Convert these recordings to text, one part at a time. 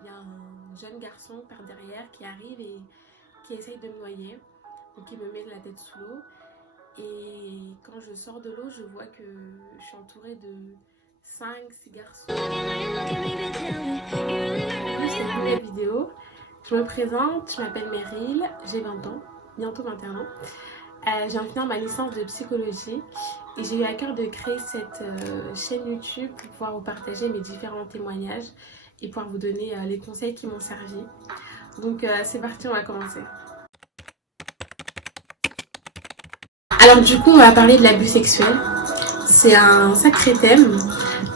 il y a un jeune garçon par derrière qui arrive et qui essaye de me noyer. Donc il me met la tête sous l'eau. Et quand je sors de l'eau, je vois que je suis entourée de 5-6 garçons. C'est une nouvelle vidéo. Je me présente, je m'appelle Meryl, j'ai 20 ans, bientôt 21 ans. Je viens de finir ma licence de psychologie et j'ai eu à cœur de créer cette chaîne YouTube pour pouvoir vous partager mes différents témoignages et pouvoir vous donner les conseils qui m'ont servi. Donc c'est parti, on va commencer. Alors du coup on va parler de l'abus sexuel. C'est un sacré thème,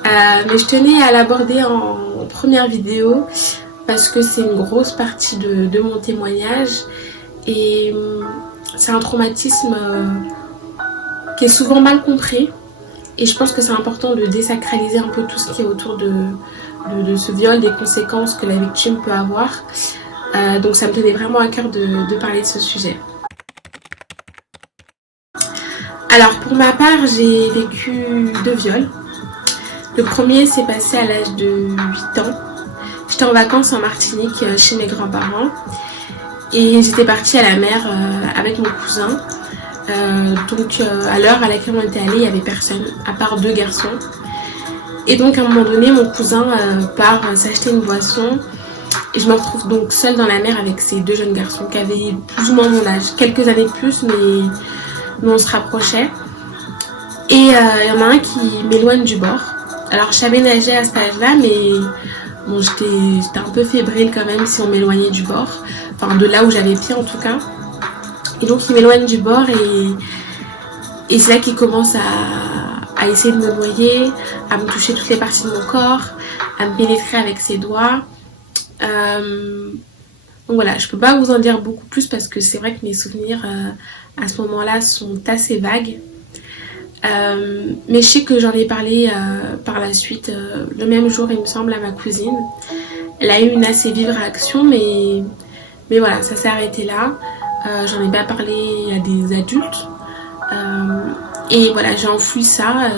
mais je tenais à l'aborder en première vidéo parce que c'est une grosse partie de mon témoignage et c'est un traumatisme qui est souvent mal compris et je pense que c'est important de désacraliser un peu tout ce qui est autour de ce viol, des conséquences que la victime peut avoir. Donc ça me tenait vraiment à cœur de parler de ce sujet. Alors pour ma part, j'ai vécu 2 viols. Le premier s'est passé à l'âge de 8 ans. J'étais en vacances en Martinique chez mes grands-parents et j'étais partie à la mer avec mon cousin. Donc à l'heure à laquelle on était allé, il n'y avait personne à part 2 garçons. Et donc à un moment donné, mon cousin part s'acheter une boisson et je me retrouve donc seule dans la mer avec ces 2 jeunes garçons qui avaient plus ou moins mon âge, quelques années de plus, mais on se rapprochait. Et il y en a un qui m'éloigne du bord. Alors je savais nager à cet âge-là, mais bon, j'étais un peu fébrile quand même si on m'éloignait du bord. Enfin de là où j'avais pied en tout cas. Et donc il m'éloigne du bord et c'est là qu'il commence à essayer de me noyer, à me toucher toutes les parties de mon corps, à me pénétrer avec ses doigts. Donc voilà, je peux pas vous en dire beaucoup plus parce que c'est vrai que mes souvenirs à ce moment-là sont assez vagues. Mais je sais que j'en ai parlé par la suite, le même jour il me semble, à ma cousine. Elle a eu une assez vive réaction, mais voilà, ça s'est arrêté là. J'en ai pas parlé à des adultes. Et voilà, j'ai enfoui ça.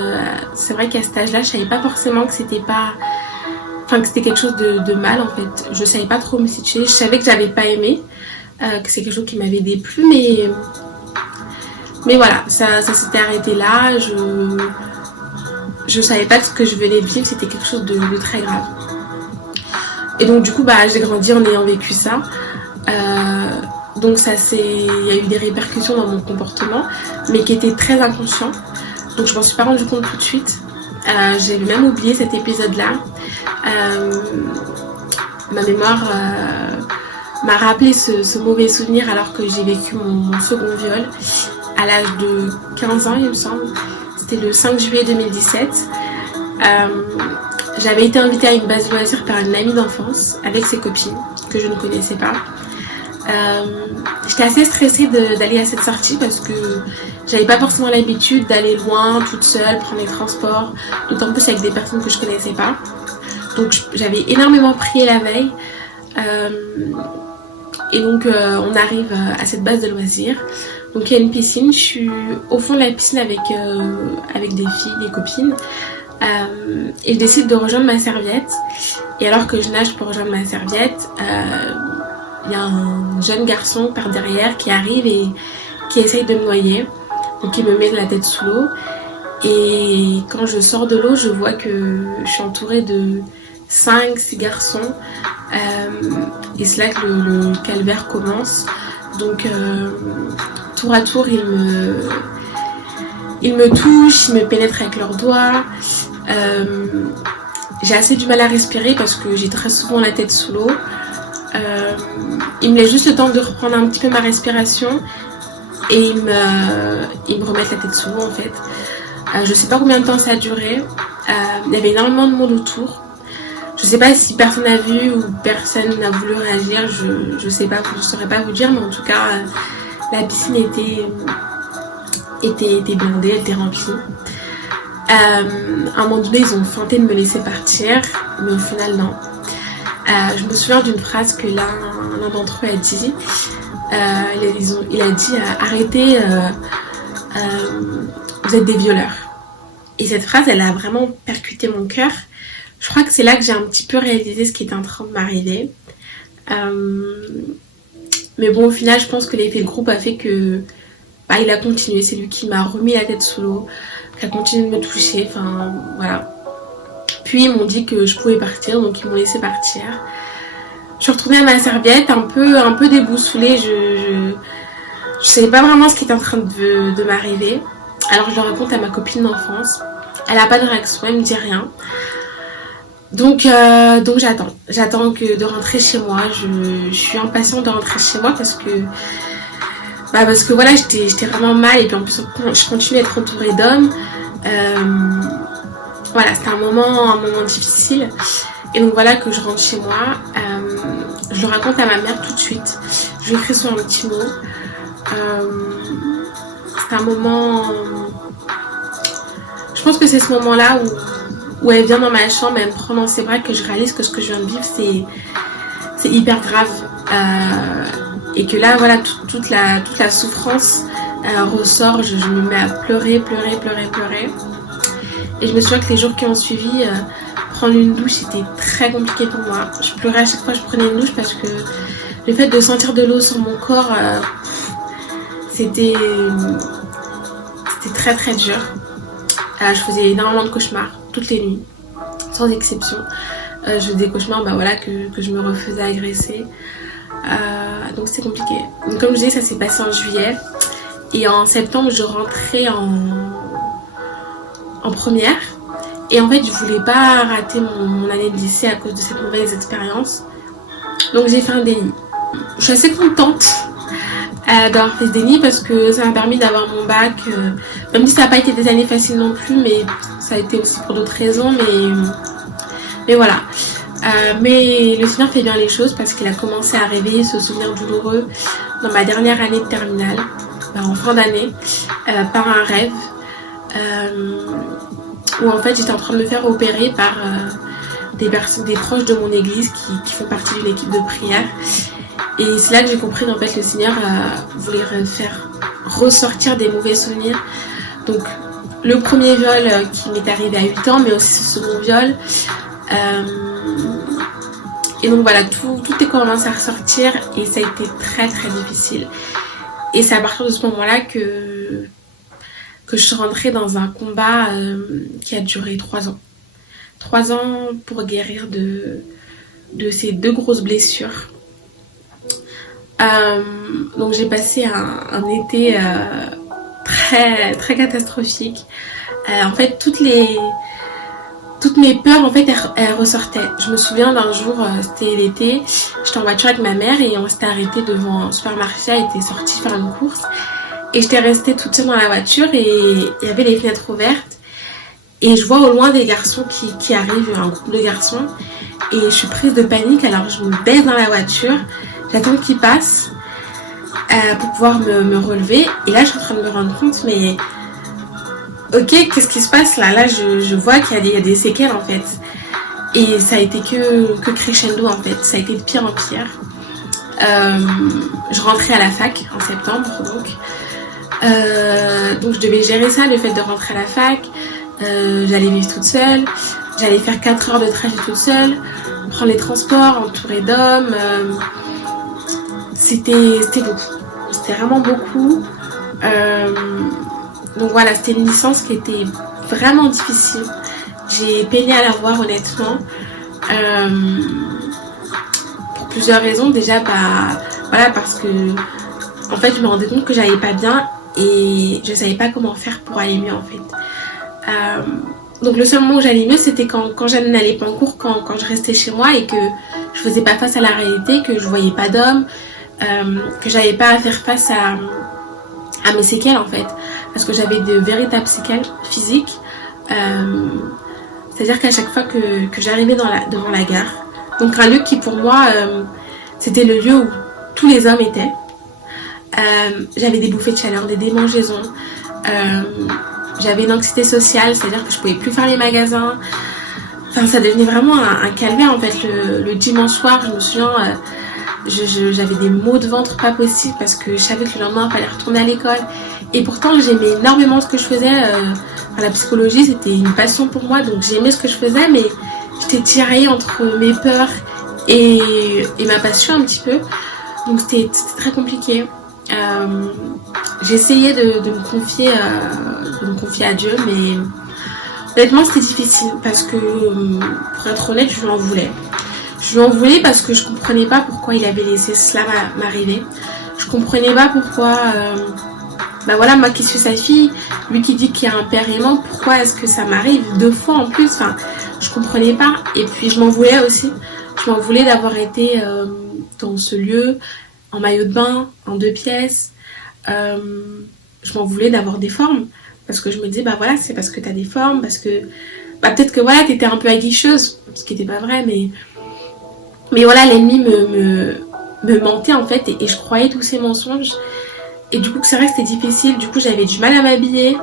C'est vrai qu'à cet âge-là, je savais pas forcément que c'était que c'était quelque chose de mal en fait. Je savais pas trop me situer. Je savais que j'avais pas aimé, que c'est quelque chose qui m'avait déplu, mais voilà, ça s'était arrêté là. Je savais pas que ce que je venais de vivre, c'était quelque chose de très grave. Et donc du coup, j'ai grandi en ayant vécu ça. Donc il y a eu des répercussions dans mon comportement, mais qui étaient très inconscients. Donc je m'en suis pas rendu compte tout de suite. J'ai même oublié cet épisode-là. Ma mémoire m'a rappelé ce mauvais souvenir alors que j'ai vécu mon second viol à l'âge de 15 ans il me semble. C'était le 5 juillet 2017. J'avais été invitée à une base loisir par une amie d'enfance avec ses copines que je ne connaissais pas. J'étais assez stressée d'aller à cette sortie parce que j'avais pas forcément l'habitude d'aller loin toute seule, prendre les transports, d'autant plus avec des personnes que je connaissais pas. Donc j'avais énormément prié la veille. Et donc on arrive à cette base de loisirs. Donc il y a une piscine, je suis au fond de la piscine avec des filles, des copines. Et je décide de rejoindre ma serviette. Et alors que je nage pour rejoindre ma serviette, il y a un jeune garçon par derrière qui arrive et qui essaye de me noyer. Donc il me met la tête sous l'eau. Et quand je sors de l'eau, je vois que je suis entourée de 5-6 garçons. Et c'est là que le calvaire commence. Donc tour à tour, ils me touchent, ils me pénètrent avec leurs doigts. J'ai assez du mal à respirer parce que j'ai très souvent la tête sous l'eau. Ils me laissent juste le temps de reprendre un petit peu ma respiration et ils me remettent la tête sous l'eau en fait. Je sais pas combien de temps ça a duré. Il y avait énormément de monde autour. Je sais pas si personne n'a vu ou personne n'a voulu réagir. Je sais pas, je saurais pas vous dire, mais en tout cas la piscine était blindée, elle était remplie. À un moment donné, ils ont tenté de me laisser partir, mais au final non. Je me souviens d'une phrase que l'un d'entre eux a dit. Il a dit arrêtez, vous êtes des violeurs. Et cette phrase, elle a vraiment percuté mon cœur. Je crois que c'est là que j'ai un petit peu réalisé ce qui était en train de m'arriver. Mais bon, au final, je pense que l'effet de groupe a fait que il a continué. C'est lui qui m'a remis la tête sous l'eau, qui a continué de me toucher. Enfin, voilà. Puis ils m'ont dit que je pouvais partir, donc ils m'ont laissé partir. Je suis retournée à ma serviette, un peu déboussolée. Je savais pas vraiment ce qui était en train de m'arriver. Alors je le raconte à ma copine d'enfance. Elle a pas de réaction, elle me dit rien. Donc j'attends de rentrer chez moi. Je suis impatiente de rentrer chez moi parce que voilà, j'étais vraiment mal et puis en plus je continue à être entourée d'hommes. Voilà, c'était un moment difficile. Et donc voilà que je rentre chez moi. Je le raconte à ma mère tout de suite. Je lui écris sur un petit mot. C'est un moment... Je pense que c'est ce moment-là où elle vient dans ma chambre, elle me prend dans ses bras, que je réalise que ce que je viens de vivre, c'est hyper grave. Et que là, voilà, toute la souffrance ressort. Je me mets à pleurer. Et je me souviens que les jours qui ont suivi, prendre une douche, c'était très compliqué pour moi. Je pleurais à chaque fois que je prenais une douche parce que le fait de sentir de l'eau sur mon corps, c'était très très dur. Je faisais énormément de cauchemars toutes les nuits, sans exception. Je faisais des cauchemars que je me refaisais agresser. Donc c'est compliqué. Donc, comme je disais, ça s'est passé en juillet. Et en septembre, je rentrais en première. Et en fait, je voulais pas rater mon année de lycée à cause de cette mauvaise expérience. Donc j'ai fait un déni. Je suis assez contente d'avoir fait ce déni parce que ça m'a permis d'avoir mon bac. Même si ça n'a pas été des années faciles non plus, mais ça a été aussi pour d'autres raisons. Mais voilà. Mais le Seigneur fait bien les choses parce qu'il a commencé à réveiller ce souvenir douloureux dans ma dernière année de terminale, en fin d'année, par un rêve où en fait j'étais en train de me faire opérer par des proches de mon église qui font partie d'une équipe de prière. Et c'est là que j'ai compris qu'en fait le Seigneur voulait faire ressortir des mauvais souvenirs. Donc le premier viol qui m'est arrivé à 8 ans, mais aussi ce second viol. Et donc voilà, tout est commencé à ressortir et ça a été très très difficile. Et c'est à partir de ce moment-là que je suis rentrée dans un combat qui a duré 3 ans. 3 ans pour guérir de ces 2 grosses blessures. Donc j'ai passé un été très très catastrophique. En fait toutes mes peurs en fait elles ressortaient. Je me souviens d'un jour, c'était l'été, j'étais en voiture avec ma mère et on s'était arrêté devant un supermarché, elle était sortie faire une course et j'étais restée toute seule dans la voiture et il y avait les fenêtres ouvertes et je vois au loin des garçons qui arrivent, un groupe de garçons, et je suis prise de panique. Alors je me baisse dans la voiture, j'attends qu'ils passent pour pouvoir me relever et là je suis en train de me rendre compte, mais ok, qu'est-ce qui se passe là? Là, je vois qu'il y a des séquelles en fait. Et ça a été que crescendo en fait. Ça a été de pire en pire. Je rentrais à la fac en septembre donc. Donc je devais gérer ça, le fait de rentrer à la fac. J'allais vivre toute seule. J'allais faire 4 heures de trajet toute seule. Prendre les transports, entourée d'hommes. C'était beaucoup. C'était vraiment beaucoup. Donc voilà, c'était une licence qui était vraiment difficile. J'ai peiné à l'avoir honnêtement. Pour plusieurs raisons. Déjà, voilà, parce que en fait, je me rendais compte que j'allais pas bien et je savais pas comment faire pour aller mieux en fait. Donc le seul moment où j'allais mieux, c'était quand je n'allais pas en cours, quand je restais chez moi et que je faisais pas face à la réalité, que je voyais pas d'hommes, que j'avais pas à faire face à mes séquelles en fait. Parce que j'avais de véritables séquelles physiques. C'est-à-dire qu'à chaque fois que j'arrivais devant la gare, donc un lieu qui pour moi, c'était le lieu où tous les hommes étaient. J'avais des bouffées de chaleur, des démangeaisons. J'avais une anxiété sociale, c'est-à-dire que je pouvais plus faire les magasins. Enfin, ça devenait vraiment un calvaire en fait. Le dimanche soir, je me souviens, j'avais des maux de ventre pas possibles parce que je savais que le lendemain, il fallait retourner à l'école. Et pourtant, j'aimais énormément ce que je faisais. La psychologie, c'était une passion pour moi, donc j'aimais ce que je faisais, mais j'étais tiraillée entre mes peurs et ma passion un petit peu. Donc c'était très compliqué. J'essayais de me confier à Dieu, mais honnêtement c'était difficile parce que, pour être honnête, je lui en voulais. Je lui en voulais parce que je comprenais pas pourquoi il avait laissé cela m'arriver. Je comprenais pas pourquoi, voilà, moi qui suis sa fille, lui qui dit qu'il y a un père aimant, pourquoi est-ce que ça m'arrive 2 fois en plus, enfin, je comprenais pas. Et puis je m'en voulais aussi. Je m'en voulais d'avoir été dans ce lieu, en maillot de bain, en 2 pièces. Je m'en voulais d'avoir des formes. Parce que je me disais, voilà, c'est parce que t'as des formes, parce que, peut-être que voilà, t'étais un peu aguicheuse, ce qui n'était pas vrai, mais voilà, l'ennemi me mentait en fait, et je croyais tous ces mensonges. Et du coup, c'est vrai que c'était difficile. Du coup, j'avais du mal à m'habiller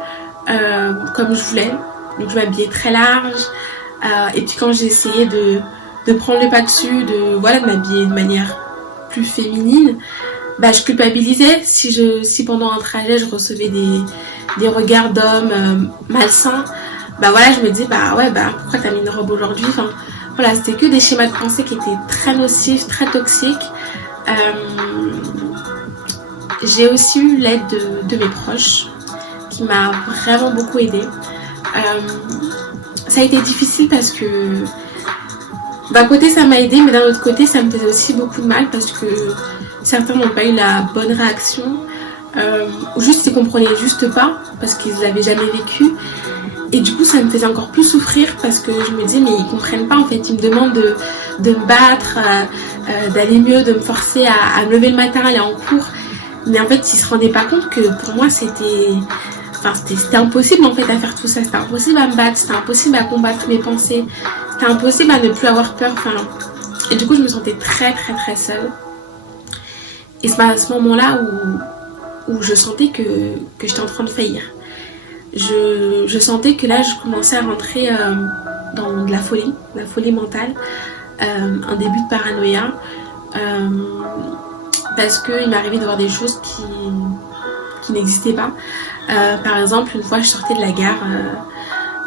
comme je voulais. Donc, je m'habillais très large. Et puis, quand j'ai essayé de prendre le pas dessus, de m'habiller de manière plus féminine, je culpabilisais si pendant un trajet je recevais des regards d'hommes malsains. Je me disais pourquoi t'as mis une robe aujourd'hui, enfin voilà, c'était que des schémas de pensée qui étaient très nocifs, très toxiques. J'ai aussi eu l'aide de mes proches qui m'a vraiment beaucoup aidée. Ça a été difficile parce que d'un côté ça m'a aidée, mais d'un autre côté ça me faisait aussi beaucoup de mal parce que certains n'ont pas eu la bonne réaction, ou juste ils comprenaient juste pas parce qu'ils l'avaient jamais vécu. Et du coup ça me faisait encore plus souffrir parce que je me disais mais ils comprennent pas en fait, ils me demandent de me battre, d'aller mieux, de me forcer à me lever le matin, aller en cours. Mais en fait ils se rendaient pas compte que pour moi c'était impossible en fait à faire tout ça, c'était impossible à me battre, c'était impossible à combattre mes pensées, c'était impossible à ne plus avoir peur, et du coup je me sentais très très très seule. Et c'est à ce moment-là où je sentais que j'étais en train de faillir. Je sentais que là, je commençais à rentrer dans de la folie mentale, un début de paranoïa, parce qu'il m'arrivait de voir des choses qui n'existaient pas. Par exemple, une fois, je sortais de la gare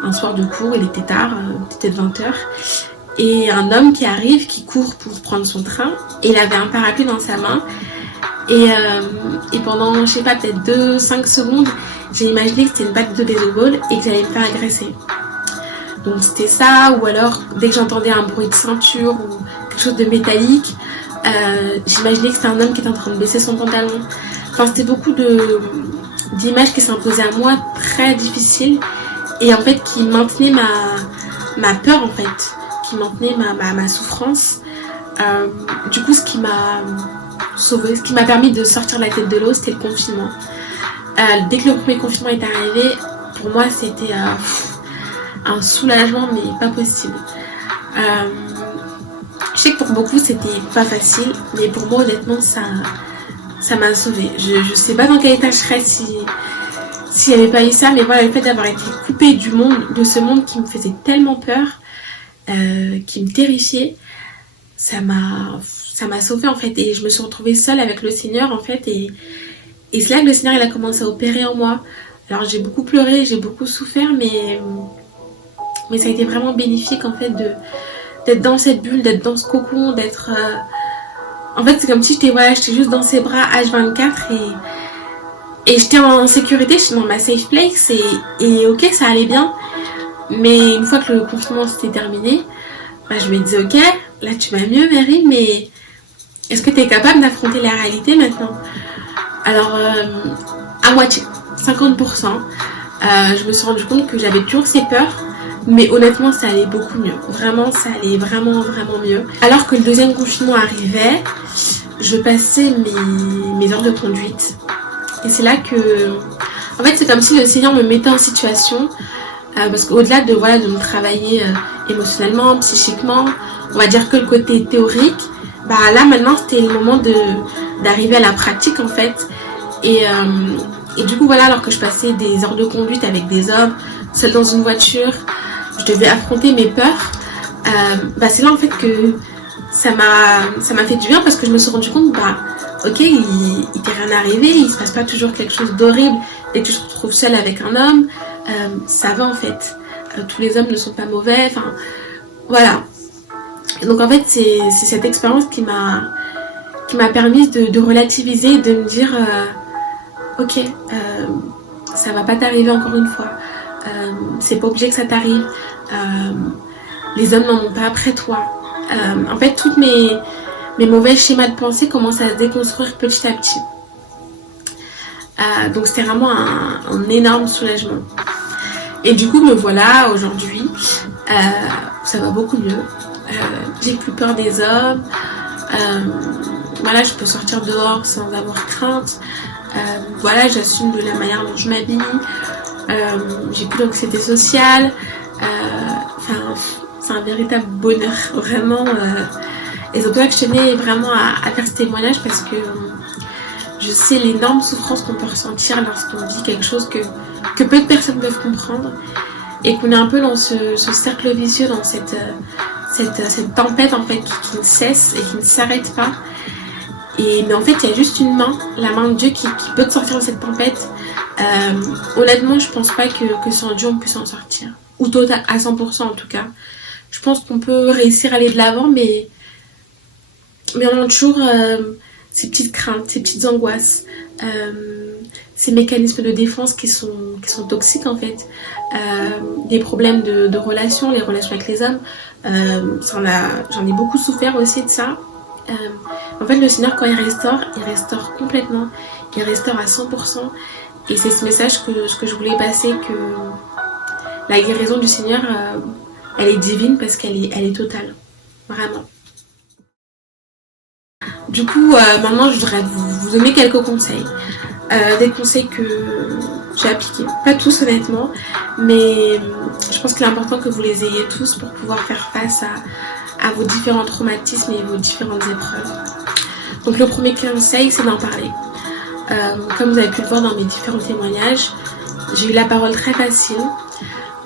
un soir de cours, il était tard, peut-être 20h, et un homme qui arrive, qui court pour prendre son train, et il avait un parapluie dans sa main. Et pendant, je sais pas, peut-être 2-5 secondes, j'ai imaginé que c'était une batte de baseball et que j'allais me faire agresser. Donc c'était ça, ou alors dès que j'entendais un bruit de ceinture ou quelque chose de métallique, j'imaginais que c'était un homme qui était en train de baisser son pantalon. Enfin, c'était beaucoup d'images qui s'imposaient à moi, très difficiles, et en fait qui maintenaient ma peur en fait, qui maintenaient ma souffrance. Du coup, ce qui m'a sauvée, ce qui m'a permis de sortir la tête de l'eau, c'était le confinement. Dès que le premier confinement est arrivé, pour moi c'était un soulagement mais pas possible. Je sais que pour beaucoup c'était pas facile, mais pour moi honnêtement ça m'a sauvée. Je sais pas dans quel état je serais s'il n'y avait pas eu ça, mais voilà, le fait d'avoir été coupée de ce monde qui me faisait tellement peur, qui me terrifiait, ça m'a sauvée en fait, et je me suis retrouvée seule avec le Seigneur en fait, et c'est là que le Seigneur il a commencé à opérer en moi. Alors j'ai beaucoup pleuré, j'ai beaucoup souffert, mais ça a été vraiment bénéfique en fait d'être dans cette bulle, d'être dans ce cocon, d'être en fait c'est comme si j'étais juste dans ses bras H24, et j'étais en sécurité, j'étais dans ma safe place, et ok, ça allait bien. Mais une fois que le confinement s'était terminé, je me disais ok, là tu vas mieux Mary, mais est-ce que tu es capable d'affronter la réalité maintenant? Alors à moitié, 50%. Je me suis rendu compte que j'avais toujours ces peurs, mais honnêtement ça allait beaucoup mieux. Vraiment, ça allait vraiment vraiment mieux. Alors que le deuxième confinement arrivait, je passais mes heures de conduite. Et c'est là que, en fait, c'est comme si le Seigneur me mettait en situation, parce qu'au-delà de me travailler émotionnellement, psychiquement, on va dire que le côté théorique, là maintenant c'était le moment d'arriver à la pratique en fait. Et du coup alors que je passais des heures de conduite avec des hommes, seule dans une voiture, je devais affronter mes peurs. C'est là en fait que ça m'a fait du bien, parce que je me suis rendu compte ok, il t'est rien arrivé, il se passe pas toujours quelque chose d'horrible dès que tu te retrouves seule avec un homme, ça va en fait, tous les hommes ne sont pas mauvais, Voilà. Donc en fait c'est cette expérience qui m'a permis de relativiser et de me dire ok, ça va pas t'arriver encore une fois, c'est pas obligé que ça t'arrive, les hommes n'en ont pas après toi. En fait tous mes mauvais schémas de pensée commencent à se déconstruire petit à petit. Donc c'était vraiment un énorme soulagement. Et du coup me voilà aujourd'hui, ça va beaucoup mieux, j'ai plus peur des hommes, voilà, je peux sortir dehors sans avoir crainte, voilà, j'assume de la manière dont je m'habille, j'ai plus d'anxiété sociale, enfin c'est un véritable bonheur, vraiment, et c'est pour ça que je tenais vraiment à faire ce témoignage, parce que je sais l'énorme souffrance qu'on peut ressentir lorsqu'on vit quelque chose que peu de personnes peuvent comprendre, et qu'on est un peu dans ce cercle vicieux, dans cette tempête en fait qui ne cesse et qui ne s'arrête pas. Mais en fait il y a juste une main, la main de Dieu qui peut te sortir de cette tempête. Honnêtement je pense pas que sans Dieu on peut s'en sortir, ou total à 100% en tout cas. Je pense qu'on peut réussir à aller de l'avant, mais on a toujours ces petites craintes, ces petites angoisses, ces mécanismes de défense qui sont toxiques en fait, des problèmes de relations, les relations avec les hommes, j'en ai beaucoup souffert aussi de ça. En fait le Seigneur quand il restaure complètement, il restaure à 100%, et c'est ce message que je voulais passer, que la guérison du Seigneur elle est divine, parce qu'elle est totale, vraiment. Du coup maintenant je voudrais vous donner quelques conseils, des conseils que j'ai appliqués, pas tous honnêtement, mais je pense qu'il est important que vous les ayez tous pour pouvoir faire face à vos différents traumatismes et vos différentes épreuves. Donc le premier conseil c'est d'en parler. Comme vous avez pu le voir dans mes différents témoignages, j'ai eu la parole très facile.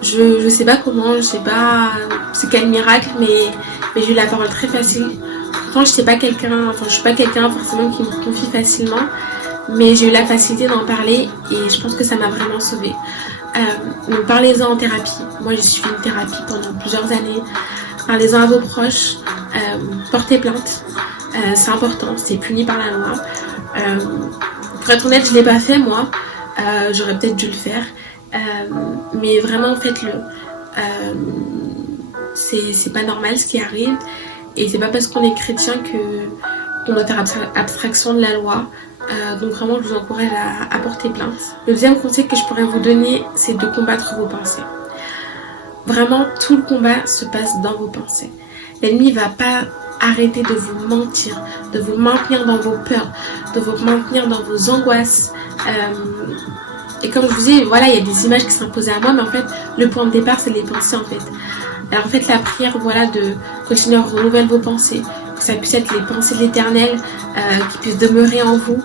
Je sais pas comment, je sais pas c'est quel miracle, mais j'ai eu la parole très facile. Pourtant je suis pas quelqu'un forcément qui me confie facilement, mais j'ai eu la facilité d'en parler, et je pense que ça m'a vraiment sauvée. Donc parlez-en en thérapie. Moi j'ai suivi une thérapie pendant plusieurs années. Parlez-en à vos proches, portez plainte, c'est important, c'est puni par la loi. Pour être honnête, je l'ai pas fait moi, j'aurais peut-être dû le faire, mais vraiment faites-le. C'est pas normal ce qui arrive, et c'est pas parce qu'on est chrétien qu'on doit faire abstraction de la loi. Donc vraiment je vous encourage à porter plainte. Le deuxième conseil que je pourrais vous donner, c'est de combattre vos pensées. Vraiment tout le combat se passe dans vos pensées. L'ennemi va pas arrêter de vous mentir, de vous maintenir dans vos peurs, de vous maintenir dans vos angoisses. Et comme je vous dis, voilà, il y a des images qui s'imposaient à moi, mais en fait le point de départ c'est les pensées en fait. Alors en fait la prière, voilà, de continuer à renouveler vos pensées, que ça puisse être les pensées de l'Éternel, qui puissent demeurer en vous.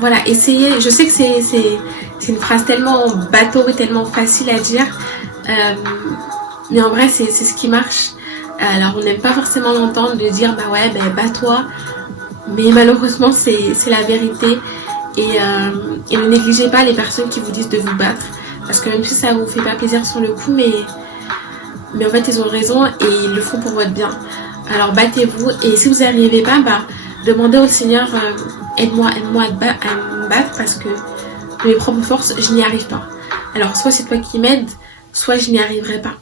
Voilà, essayez. Je sais que c'est une phrase tellement bateau et tellement facile à dire, mais en vrai c'est ce qui marche. Alors on n'aime pas forcément l'entendre, de dire bah ouais, bats-toi, mais malheureusement c'est la vérité. Et ne négligez pas les personnes qui vous disent de vous battre, parce que même si ça vous fait pas plaisir sur le coup, mais en fait ils ont raison, et ils le font pour votre bien. Alors battez-vous, et si vous n'y arrivez pas, demandez au Seigneur, aide-moi à me battre, parce que de mes propres forces je n'y arrive pas. Alors soit c'est toi qui m'aides, soit je n'y arriverai pas.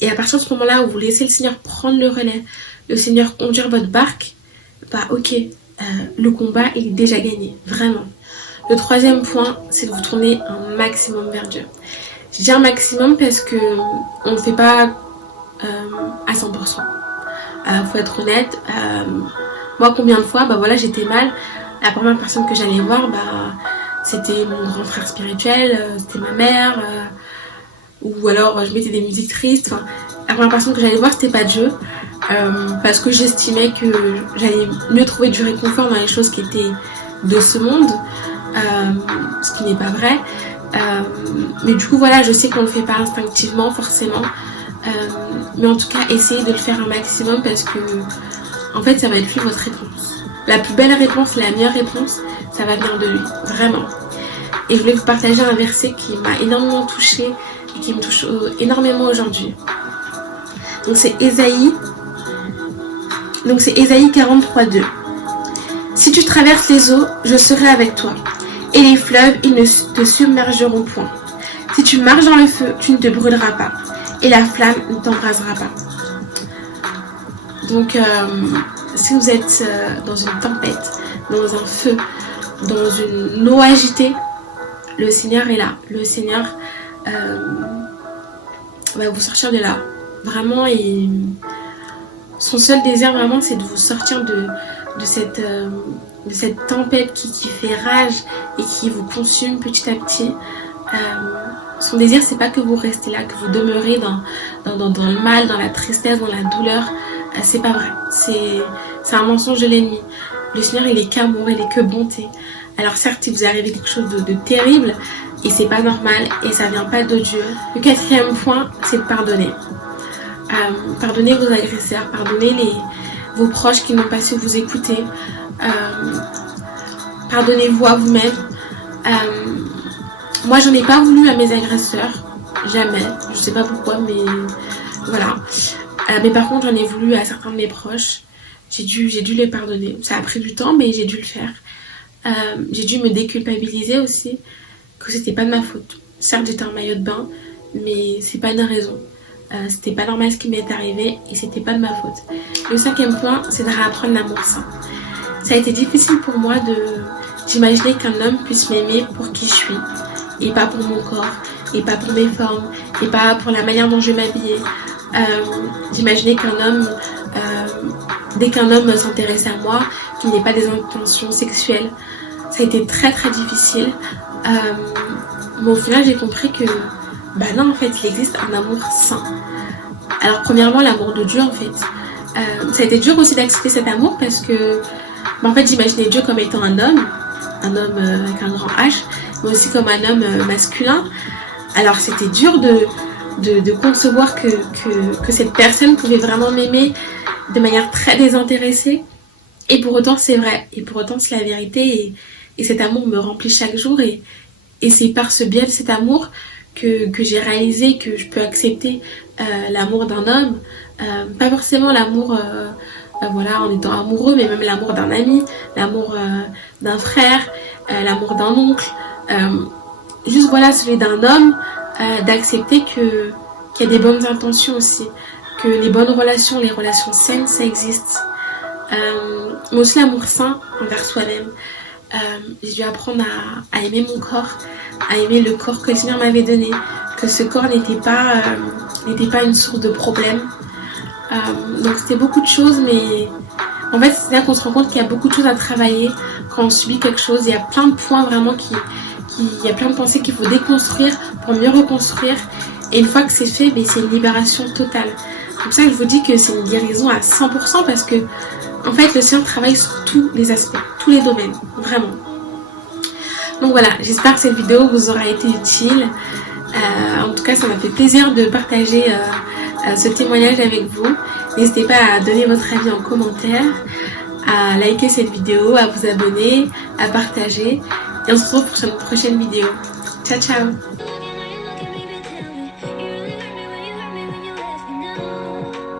Et à partir de ce moment-là où vous laissez le Seigneur prendre le relais, le Seigneur conduire votre barque, ok, le combat est déjà gagné, vraiment. Le troisième point, c'est de vous tourner un maximum vers Dieu. Je dis un maximum parce que on ne fait pas à 100%. Faut être honnête. Moi, combien de fois, voilà, j'étais mal. La première personne que j'allais voir, c'était mon grand frère spirituel, c'était ma mère, ou alors je mettais des musiques tristes. Enfin, la première personne que j'allais voir, c'était pas Dieu, parce que j'estimais que j'allais mieux trouver du réconfort dans les choses qui étaient de ce monde, ce qui n'est pas vrai. Mais du coup, voilà, je sais qu'on le fait pas instinctivement forcément, mais en tout cas, essayez de le faire un maximum, parce que en fait, ça va être lui votre réponse. La plus belle réponse, la meilleure réponse, ça va venir de lui, vraiment. Et je voulais vous partager un verset qui m'a énormément touchée et qui me touche énormément aujourd'hui. Donc c'est Ésaïe 43:2. Si tu traverses les eaux, je serai avec toi. Et les fleuves, ils ne te submergeront point. Si tu marches dans le feu, tu ne te brûleras pas. Et la flamme ne t'embrasera pas. Donc, si vous êtes dans une tempête, dans un feu, dans une eau agitée, le Seigneur est là. Le Seigneur va vous sortir de là. Vraiment, son seul désir, vraiment, c'est de vous sortir de cette tempête qui fait rage et qui vous consume petit à petit. Son désir, c'est pas que vous restez là, que vous demeurez dans le mal, dans la tristesse, dans la douleur. C'est pas vrai. C'est un mensonge de l'ennemi. Le Seigneur, il est qu'amour, il est que bonté. Alors certes, il vous est arrivé quelque chose de terrible et c'est pas normal et ça vient pas de Dieu. Le 4e point, c'est de pardonner. Pardonnez vos agresseurs, pardonnez vos proches qui n'ont pas su vous écouter. Pardonnez-vous à vous-même. Moi, j'en ai pas voulu à mes agresseurs. Jamais. Je sais pas pourquoi, mais voilà. Mais par contre, j'en ai voulu à certains de mes proches. J'ai dû les pardonner. Ça a pris du temps, mais j'ai dû le faire. J'ai dû me déculpabiliser aussi, que c'était pas de ma faute. Certes, j'étais en maillot de bain, mais c'est pas une raison. C'était pas normal ce qui m'est arrivé et c'était pas de ma faute. Le 5e point, c'est de réapprendre l'amour sain. Ça a été difficile pour moi d'imaginer qu'un homme puisse m'aimer pour qui je suis et pas pour mon corps et pas pour mes formes et pas pour la manière dont je vais m'habiller. D'imaginer qu'un homme, dès qu'un homme s'intéresse à moi, qu'il n'ait pas des intentions sexuelles. Ça a été très très difficile. Mais au final, j'ai compris que non, en fait, il existe un amour sain. Alors premièrement, l'amour de Dieu, en fait. Ça a été dur aussi d'accepter cet amour parce que en fait, j'imaginais Dieu comme étant un homme avec un grand H, mais aussi comme un homme masculin. Alors c'était dur de concevoir que cette personne pouvait vraiment m'aimer de manière très désintéressée. Et pour autant, c'est vrai. Et pour autant, c'est la vérité. Et cet amour me remplit chaque jour. Et c'est par ce biais de cet amour que j'ai réalisé que je peux accepter l'amour d'un homme. Pas forcément l'amour en étant amoureux, mais même l'amour d'un ami, l'amour d'un frère, l'amour d'un oncle. Juste celui d'un homme, d'accepter qu'il y a des bonnes intentions aussi. Que les bonnes relations, les relations saines, ça existe. Mais aussi l'amour sain envers soi-même. J'ai dû apprendre à aimer mon corps, à aimer le corps que le Seigneur m'avait donné, que ce corps n'était pas une source de problème. Donc c'était beaucoup de choses, mais en fait c'est là qu'on se rend compte qu'il y a beaucoup de choses à travailler quand on subit quelque chose. Il y a plein de points vraiment il y a plein de pensées qu'il faut déconstruire pour mieux reconstruire. Et une fois que c'est fait, c'est une libération totale. C'est pour ça que je vous dis que c'est une guérison à 100% parce que en fait le Seigneur travaille sur tous les aspects, tous les domaines, vraiment. Donc voilà, j'espère que cette vidéo vous aura été utile. En tout cas, ça m'a fait plaisir de partager ce témoignage avec vous. N'hésitez pas à donner votre avis en commentaire, à liker cette vidéo, à vous abonner, à partager. Et on se retrouve pour une prochaine vidéo. Ciao, ciao!